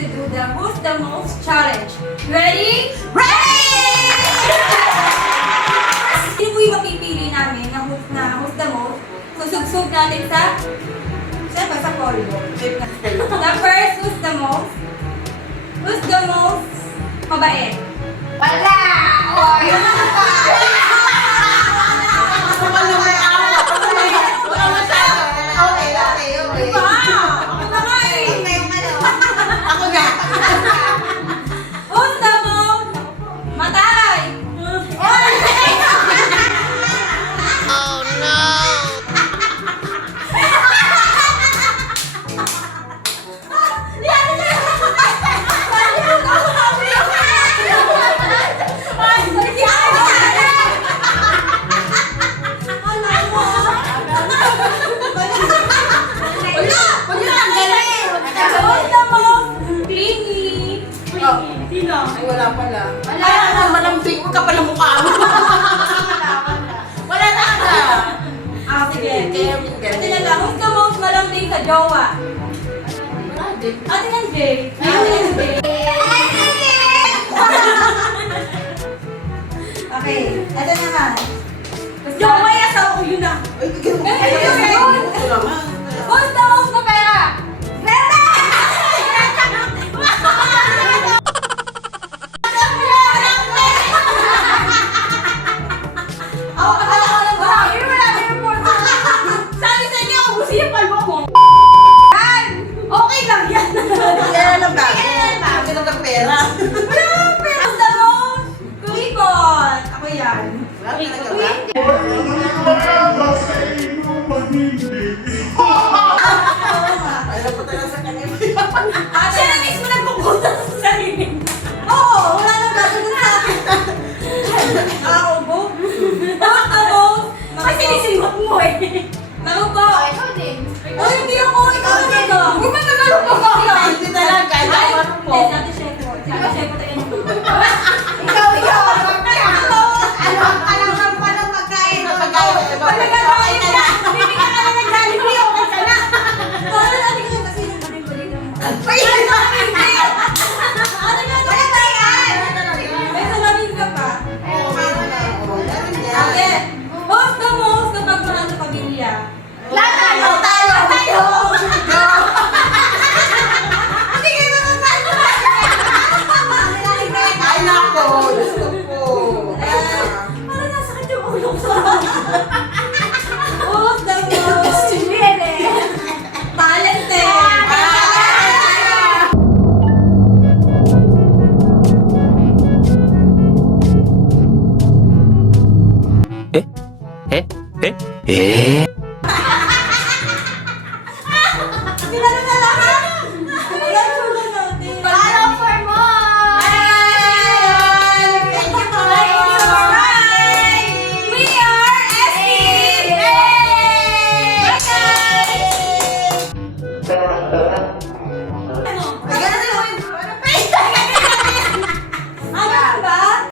to do the Who's the Most challenge. Ready? Ready! Sino po yung mapipili namin na who's the most? Susugsug natin sa polvo. The first, who's the most? Who's the most mabait? Wala! Oy! Wala masyado. Okay. Ako na nga eh. Ako nga. Who's the most matay? Who's the most clingy? Sino? Ay, wala pala. Wala. Ay, ano, malambing ka pala mukha mo. Wala na ka. Sige. Kaya, Ate na lang, who's the most malambing sa jowa? Ate ng Jay. Okay, ito naman. Jowa yung asawa ko yun ah. Ay, Who's the most na pera? Ako akala ko lang ba? Wala na yung porta. Sabi sa inyo, ubusin yung palmo mo. Yan! Okay lang yan. Kaya lang ba? Bakit ang pera? Wala, pero sa most kuripot. Ako yan. Wala talaga ba? Alam ko talaga sa kanya. Siya na mismo nagpupunta sa sarili. Oo, wala nang gagawin sa akin. Ako po. Who's the most? Ay, sinisimot mo eh. Meron po. Ikaw din. Oh, hindi ako. Ikaw talaga. Huwag man naman po ko. Hindi talaga. Ay, Ikaw po. hindi, Ate Sheko. Ate Sheko tayo ng Ikaw. Ano pagkain? Pagkain na lang. Bibigyan ka na ng Jollibee, okay ka na. Para natin ko kasi yung balik-balik naman. Ay, Ano nga? wala ba yan? May salamin ka pa. Oo, meron na. Oo, meron yan. Okay. Who's the most kapag mahal sa pamilya? Tayo! Sige, Ay, nako. Gusto ko. Para nasakit yung ulo ko sa Who's the most? Talented. Eh?